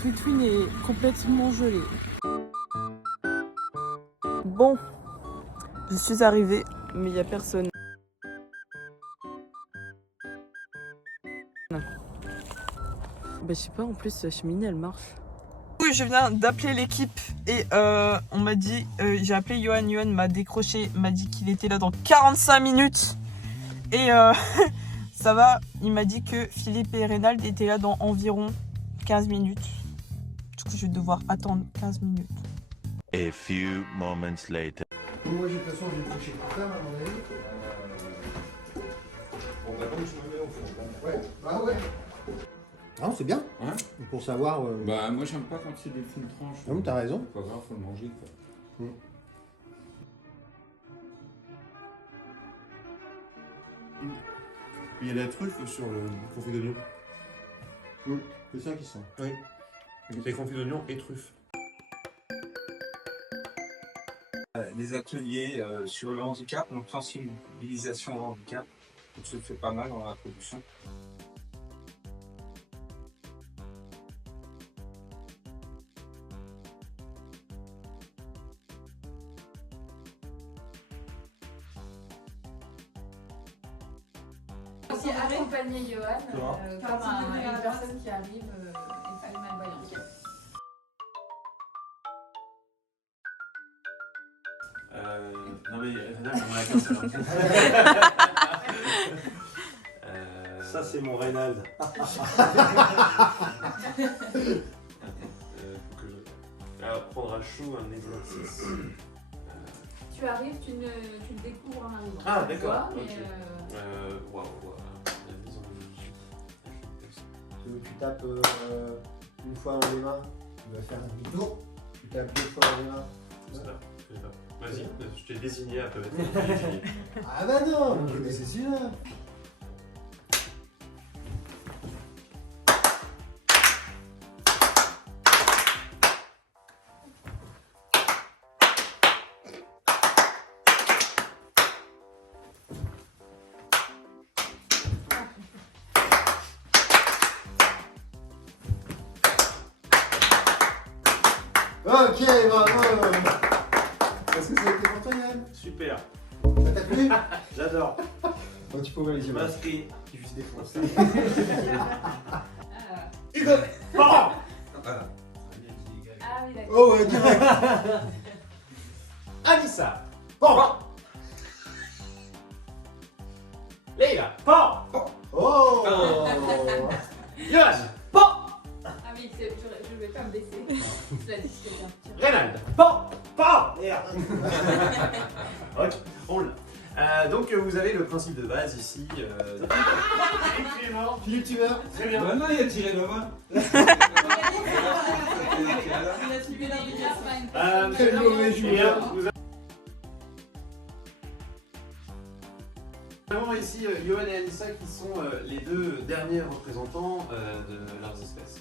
Twitwin est complètement gelé. Bon, je suis arrivée, mais il n'y a personne. Bah, je sais pas, en plus, la cheminée, elle marche. Oui, je viens d'appeler l'équipe et on m'a dit, j'ai appelé Johan, Johan m'a décroché, m'a dit qu'il était là dans 45 minutes. Et ça va, il m'a dit que Philippe et Reynald étaient là dans environ 15 minutes. Du coup, je vais devoir attendre 15 minutes. A few moments later. Moi, de toute façon, je vais me coucher plus tard, à mon avis. Bon, bah, donc, je me mets au fond. Ouais, bah ouais. Ah, c'est bien. Ouais. Pour savoir. Bah, moi, j'aime pas quand c'est des fines tranches. Non, mais t'as raison. Pas grave, faut le manger, quoi. Il y a la truffe sur le confit d'oignon. C'est ça qui sent. Oui. C'est confit d'oignon et truffe. Les ateliers sur le handicap, donc sensibilisation au handicap, donc ça fait pas mal dans la production. Aussi accompagner Johan comme une personne qui arrive et fait malvoyance. Non mais Reynald, on a Ça, c'est mon Reynald. faut que je... Alors, prendre à chaud un exercice. Tu arrives, tu le découvres en arrivant. Ah, d'accord. Mais, Ok. Waouh, la mise en Tu tapes une fois dans les mains, tu vas faire un demi-tour. Tu tapes deux fois dans les mains. Vas-y, je t'ai désigné un peu. Ah bah non, mais c'est celui-là. Ok, bravo. Est-ce que ça a été pour toi, Yann? Super. Ça t'a plu? J'adore. Bon, tu peux ouvrir les yeux. Masqué. Qui juste défonce. Hugo! Bon! ah oui, d'accord. Oh, ouais, direct. Anissa. Bon! Leila. Bon. Oh! Johan. Bon. Ah oui, je vais pas me baisser. Ça dit que c'est un Reynald. Bon. Bon. Merde. Ok, on l'a. Donc vous avez le principe de base ici. Philippe, tu meurs? Très bien. Maintenant, il a tiré le main. Quel mauvais joueur. Nous avons ici Johan et Anissa qui sont les deux derniers représentants de leurs espèces.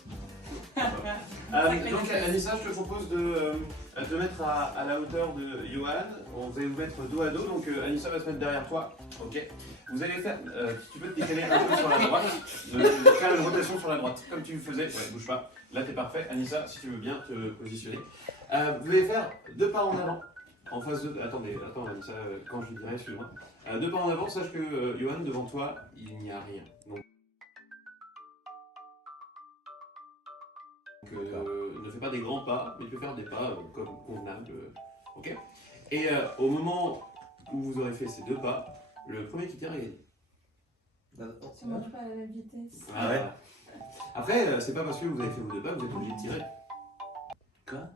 Donc Anissa, je te propose de te mettre à la hauteur de Johan. On va vous mettre dos à dos, donc Anissa va se mettre derrière toi. Ok. Vous allez faire, si tu peux te décaler un peu sur la droite, de faire une rotation sur la droite, comme tu le faisais. Ouais, bouge pas. Là t'es parfait. Anissa, si tu veux bien te positionner. Vous allez faire deux pas en avant. En face de... Attends Anissa, quand je lui dirai, excuse-moi. Deux pas en avant, sache que Johan, devant toi, il n'y a rien. Donc ne fais pas des grands pas, mais tu peux faire des pas comme convenable. Ok. Et au moment où vous aurez fait ces deux pas, le premier qui tire est... Tu manges pas à la même vitesse. Ah ouais. Après, c'est pas parce que vous avez fait vos deux pas que vous êtes obligé de tirer. Quoi?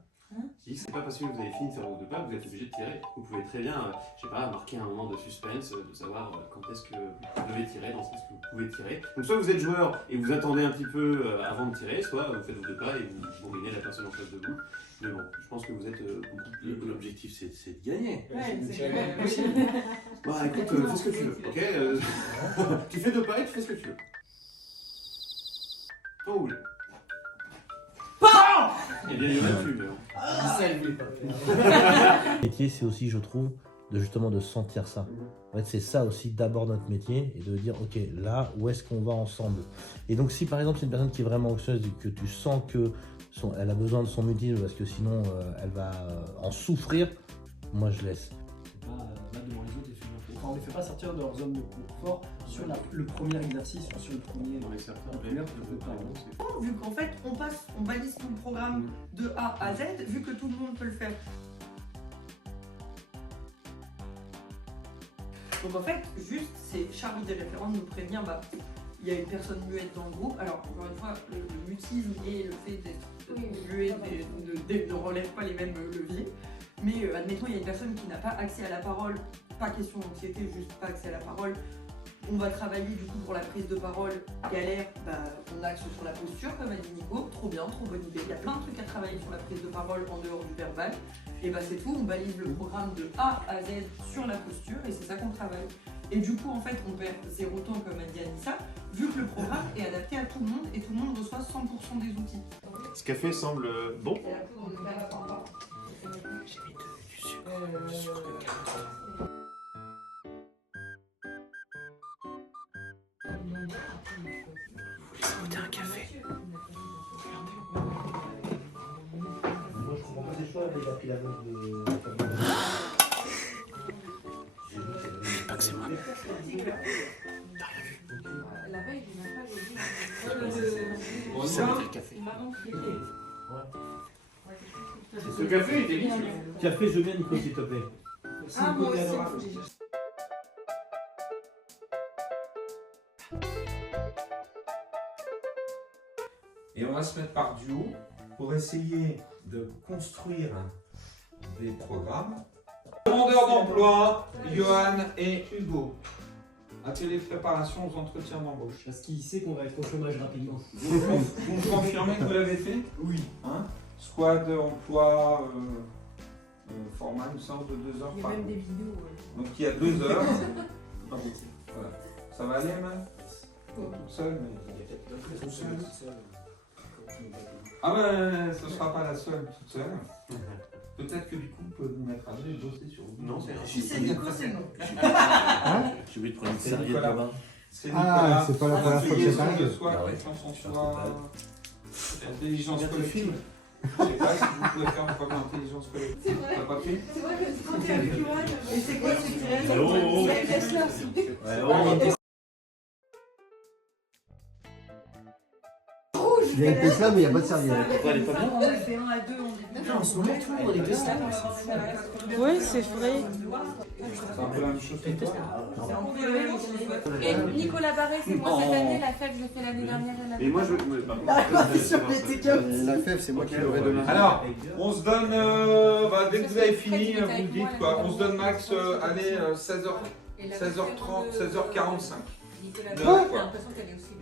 Je dis, c'est pas parce que vous avez fini de faire vos deux pas que vous êtes obligé de tirer. Vous pouvez très bien, je sais pas, marquer un moment de suspense, de savoir quand est-ce que vous devez tirer, dans le sens que vous pouvez tirer. Donc soit vous êtes joueur et vous attendez un petit peu avant de tirer, soit vous faites vos deux pas et vous bourrinez la personne en face de vous. Mais bon, je pense que vous êtes beaucoup plus... L'objectif, c'est de gagner. Ouais, c'est Bah écoute, fais ce que tu veux, ok. Tu fais deux pas et tu fais ce que tu veux. Quand vous voulez. Eh bien, il y en a plus, mais... Ah, Ça, lui. Le métier, c'est aussi, je trouve, justement de sentir ça. En fait, c'est ça aussi d'abord notre métier et de dire ok, là où est-ce qu'on va ensemble. Et donc si par exemple c'est une personne qui est vraiment anxieuse et que tu sens que elle a besoin de son mutisme parce que sinon elle va en souffrir, moi je laisse. C'est pas là devant les autres et suivre. Enfin, on les fait pas sortir de leur zone de confort sur le premier exercice ou sur le premier. Vu qu'en fait on balise tout le programme de A à Z, vu que tout le monde peut le faire. Donc en fait, juste, c'est Charlie des référents de nous prévenir, bah, il y a une personne muette dans le groupe. Alors, encore une fois, le mutisme et le fait d'être muet ne relèvent pas les mêmes leviers. Mais admettons, il y a une personne qui n'a pas accès à la parole, pas question d'anxiété, juste pas accès à la parole. On va travailler du coup pour la prise de parole, galère, bah, on axe sur la posture, comme a dit Nico, trop bien, trop bonne idée. Il y a plein de trucs à travailler sur la prise de parole en dehors du verbal. Et bah c'est tout, on balise le programme de A à Z sur la posture et c'est ça qu'on travaille. Et du coup en fait on perd 0 temps comme a dit Anissa, vu que le programme est adapté à tout le monde et tout le monde reçoit 100% des outils. Ce café semble bon. J'ai mis du sucre de canne. Vous voulez goûter un café? Moi je comprends pas des choix, il a pris la meuf de... Pas que c'est moi. La veille, il n'a pas les Ça veut dire le café. Ce café est délicieux. Café, je veux bien Nico s'il te plaît. Ah moi aussi, Et on va se mettre par duo pour essayer de construire des programmes. Demandeurs d'emploi, Johan et Hugo. Atelier de préparation aux entretiens d'embauche. Parce qu'il sait qu'on va être au chômage rapidement. Vous me confirmez que vous l'avez fait? Oui. Hein? Squad, emploi, format, une séance de 2 heures Il y a par même jour. des vidéos. Donc il y a 2 heures. Voilà. Ça va aller, même? Toute seule, mais... Toute seule. Ah ben, ce ne sera pas la seule toute seule. Peut-être que du coup, on peut vous mettre à deux et bosser sur vous. Non, c'est Si c'est Nico, c'est non. J'ai oublié de prendre une C'est serviette Nicolas. de bain. C'est Ah, Nicolas. c'est pas la première fois que ça Intelligence de arrive. soi, Ah ouais. confiance en Je fais un soi, total. intelligence collective. Je sais pas si vous pouvez faire encore de l'intelligence collective. C'est vrai. T'as pas fait? C'est vrai que quand t'es avec Johan, Et c'est quoi ce que Oh, laisse-la aussi. Il y a une Tesla, mais il n'y a pas de serviette. Elle est pas bien, On a fait 1 à 2 en début. En ce moment, tout le monde est Tesla. mais c'est fou. Oui, c'est vrai. C'est un peu la même chose que toi. Et Nicolas Barré, c'est moi cette année, la fête, je fais l'année dernière et l'année. Et moi je. La fève, c'est moi qui l'aurai demain. Alors, on se donne, dès que vous avez fini, vous me dites quoi. On se donne max, allez, 16h30, 16h45. Quoi Quoi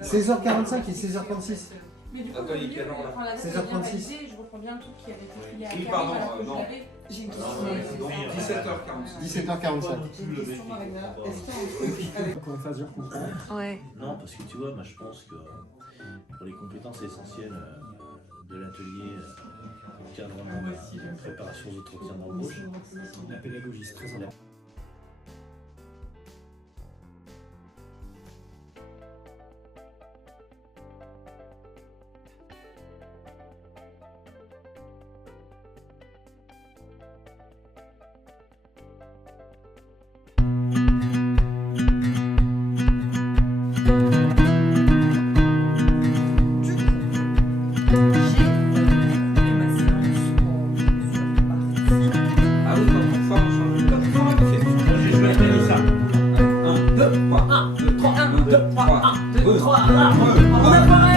16h45 et 16h36. Mais du coup, Attends, il est quelle heure, là 16h36. Je reprends bien le truc qui avait été filé à Oui, Karine, pardon, alors que je non. l'avais. J'ai une question. Donc 17h45. 17h45. J'ai une question, Marina. Est-ce qu'il y a un truc Qu'on fasse genre comprendre. Ouais. Non, parce que tu vois, moi je pense que pour les compétences essentielles de l'atelier, encadrement, préparation aux entretiens d'embauche, La pédagogie, c'est très important. Ah oui, comme ça, on change de plateforme. J'ai joué à Mélissa. 1, 2, 3, 1, 2, 3, 1, 2, 3, 1, 2, 3, 1, 2, 3, 1.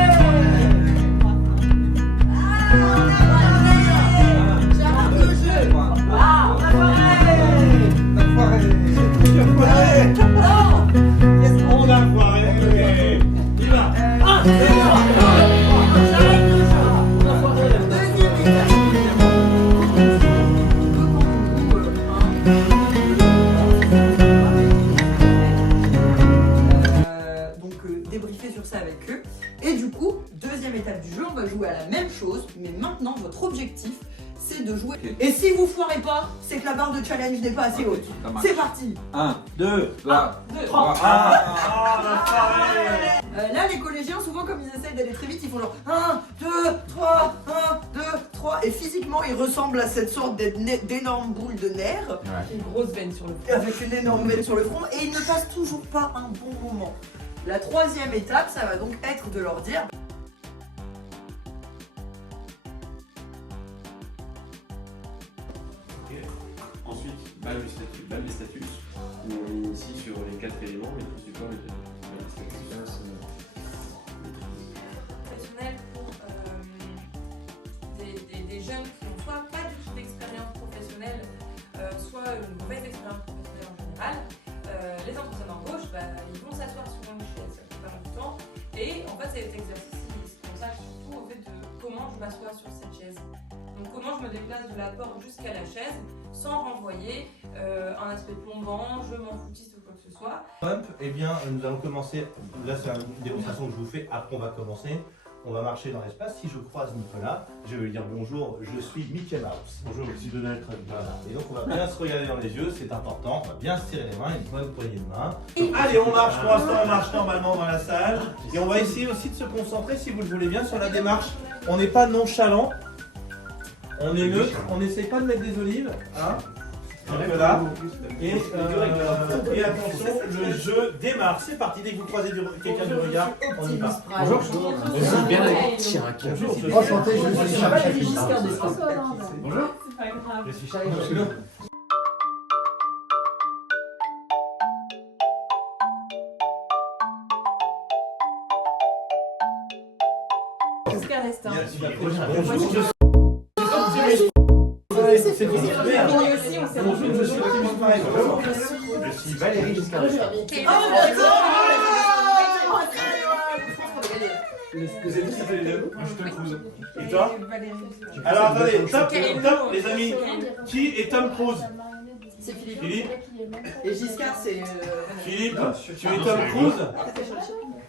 Débriefer sur ça avec eux. Et du coup, deuxième étape du jeu, on va jouer à la même chose, mais maintenant votre objectif, c'est de jouer. Et si vous foirez pas, c'est que la barre de challenge n'est pas assez haute. C'est parti. 1, 2, 3. Là, les collégiens, souvent, comme ils essayent d'aller très vite, ils font genre 1, 2, 3, 1, 2, 3. Et physiquement, ils ressemblent à cette sorte d'énormes boules de nerfs. Une grosse veine sur le front. Avec une énorme veine sur le front. Et ils ne passent toujours pas un bon moment. La troisième étape, ça va donc être de leur dire... Ensuite, balle des statuts. On initie sur les 4 éléments, les plus supports, les statuts. Professionnel pour des jeunes qui n'ont soit pas du tout d'expérience professionnelle, soit une mauvaise expérience professionnelle en général. Les entretiens d'embauche, ils vont s'asseoir sur une chaise la plupart du temps. Et en fait, cet exercice, il se consacre surtout au fait de comment je m'assois sur cette chaise. Donc comment je me déplace de la porte jusqu'à la chaise sans renvoyer un aspect plombant, je m'en foutiste ou quoi que ce soit. Pump, eh bien, nous allons commencer. Là, c'est une démonstration que je vous fais. Après, on va commencer. On va marcher dans l'espace. Si je croise Nicolas, je vais lui dire bonjour, je suis Mickey Mouse. Bonjour, je suis Donald Trump. Voilà. Et donc, on va bien se regarder dans les yeux, c'est important. On va bien se serrer les mains, une bonne poignée de main. Allez, on marche pour l'instant, on marche normalement dans la salle. Et on va essayer aussi de se concentrer, si vous le voulez bien, sur la démarche. On n'est pas nonchalant. On est neutre, on n'essaye pas de mettre des olives. Hein. Voilà. Et attention, le jeu démarre. C'est parti, dès que vous croisez quelqu'un du regard, on y va. Bonjour. Bonjour. Enchanté, je suis Charles Chaplin. Bonjour. Je suis Charles Chaplin. Giscard d'Estaing. Bonjour. C'est aussi, on s'est rendu. Je suis Valérie Giscard d'Estaing. Vous avez dit ça fait les deux? Moi je suis Tom Cruise. Et toi? Alors attendez, top, les amis. Qui est Tom Cruise? C'est Philippe. Philippe? Et Giscard, c'est... Philippe, tu es Tom Cruise?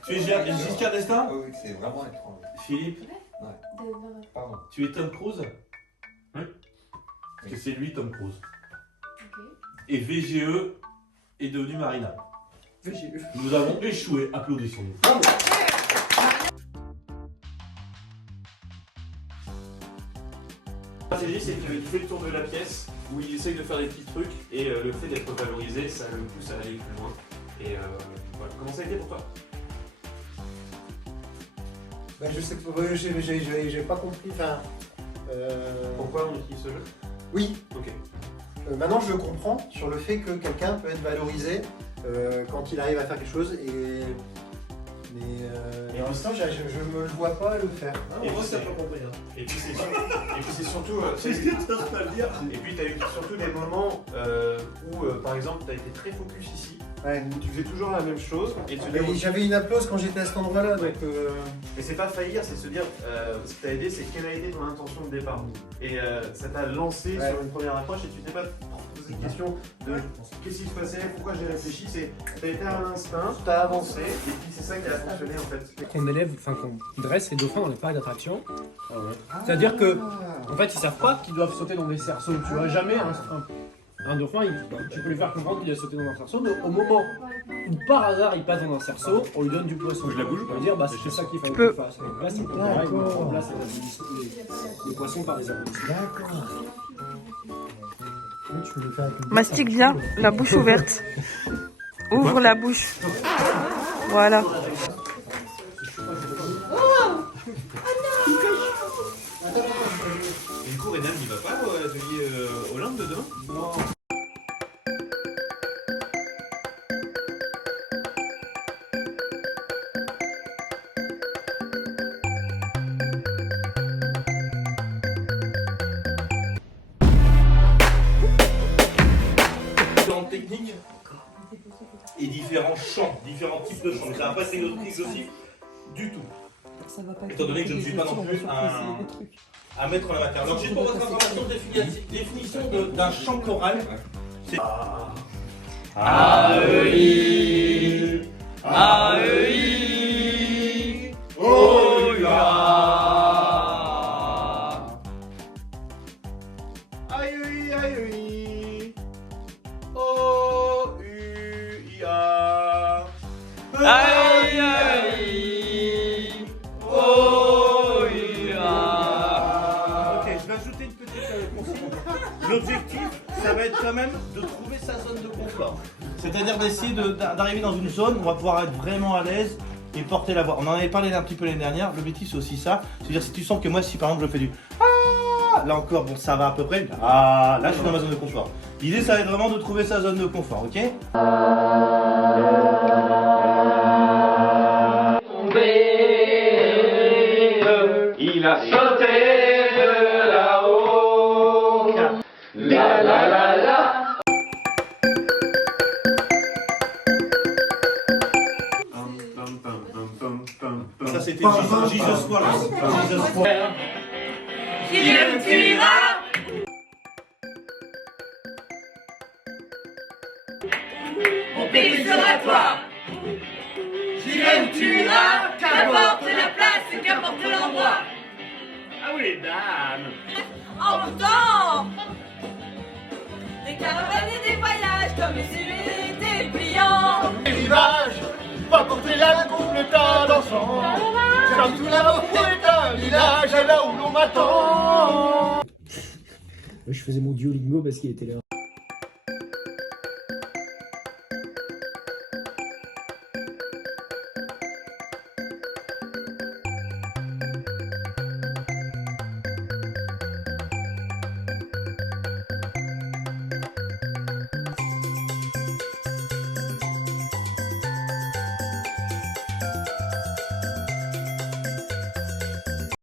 Tu es Giscard d'Estaing? Oui, c'est vraiment étrange. Philippe, Pardon. tu es Tom Cruise? Oui. Parce que c'est lui Tom Cruise. Et VGE est devenu Marina. VGE. Nous avons échoué, applaudissons-nous. La stratégie, c'est qu'il fait le tour de la pièce où il essaye de faire des petits trucs et le fait d'être valorisé, ça le pousse à aller plus loin. Et voilà. Comment ça a été pour toi? Bah, je sais pas, j'ai pas compris. Enfin, Pourquoi on utilise ce jeu? Oui. Ok. Maintenant, je comprends sur le fait que quelqu'un peut être valorisé quand il arrive à faire quelque chose mais en l'instant, je me le vois pas le faire. Et moi, ça peut compris. Et puis c'est surtout. C'est ce que tu as à le dire. Et puis tu as eu surtout des moments où, par exemple, tu as été très focus ici. Ouais. Tu faisais toujours la même chose. Et j'avais une applause quand j'étais à cet endroit-là. Ouais. Donc, mais c'est pas faillir, c'est se dire ce qui t'a aidé, c'est quelle a été ton intention de départ. Et ça t'a lancé sur une première approche et tu t'es pas posé de question de qu'est-ce qui se passait, pourquoi j'ai réfléchi. T'as été à l'instinct, t'as avancé et puis c'est ça qui a fonctionné en fait. Qu'on élève, enfin qu'on dresse les dauphins dans les parcs d'attractions. C'est-à-dire que, en fait, ils savent pas qu'ils doivent sauter dans des cerceaux. Tu vois, jamais un dauphin, tu peux lui faire comprendre qu'il a sauté dans un cerceau. Donc, au moment où par hasard il passe dans un cerceau, on lui donne du poisson. Je la bouge. On va dire, c'est ça qu'il fallait qu'il fasse. Donc là, c'est pareil, on remplace les poissons par des applaudissements. D'accord. Tu veux le faire avec une Mastique bien, la bouche ouverte. Ouvre la bouche. Voilà. Et du coup, Renan, il va pas à l'atelier Olympe de demain? Non. Différentes techniques et différents champs, différents types de champs. Mais ça va pas être exhaustif du tout. Étant donné que je ne suis pas non plus un maître en la matière. Alors, juste pour votre information, définition d'un chant choral. C'est A-E-I, A-E-I, O-U-A. I O U I A. Aïe aïe. Oh yeah. Ok, je vais ajouter une petite consigne. L'objectif, ça va être quand même de trouver sa zone de confort. C'est-à-dire d'essayer d'arriver dans une zone où on va pouvoir être vraiment à l'aise et porter la voix. On en avait parlé un petit peu l'année dernière. L'objectif, c'est aussi ça. C'est-à-dire, si tu sens que moi, si par exemple je fais du ah, là encore, bon, ça va à peu près. Ah, là, je suis dans ma zone de confort. L'idée, ça va être vraiment de trouver sa zone de confort, ok? Il a sauté de là-haut. La la la la. Ça, c'était Jesus Wallace. Jesus Wallace. Qui me tuera. Mon pays sera toi. J'irai où tu iras, qu'importe la place et qu'importe l'endroit. Ah oui, dame. En montant des caravanes et des voyages comme les îles dépliants. Les rivages, va porter la coupe tas d'enfants. Comme tout là-haut est un village, là où l'on m'attend. Je faisais mon Duolingo parce qu'il était là.